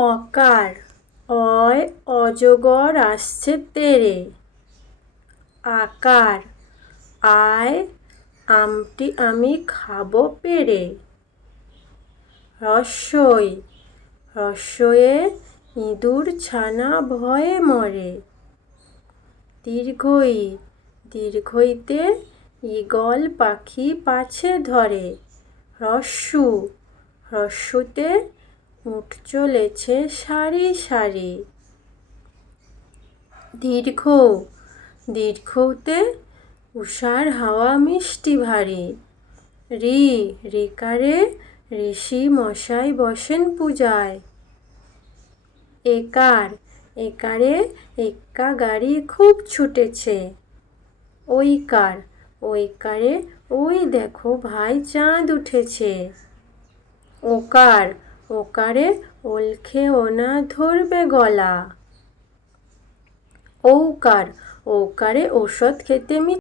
অকার, অয়, অজগর আসছে তেরে। আকার, আয়, আমটি আমি খাব পেরে। রস্যই রস্যয়ে ইঁদুর ছানা ভয়ে মরে। দীর্ঘই, দীর্ঘইতে ঈগল পাখি পাছে ধরে। রস্যু রস্যুতে উট চলেছে সারি সারি। দীর্ঘ, দীর্ঘতে উষার হাওয়া মিষ্টি ভারী। রি, রিকারে ঋষি মশাই বসেন পূজায়। একার, একারে এক্কা গাড়ি খুব ছুটেছে। ওইকার, ওইকারে ওই দেখো ভাই চাঁদ উঠেছে। ওকার ওকারে ওলখে ওনা ধরবে গলা। ঔকার ওকারে ওষুধ খেতে মি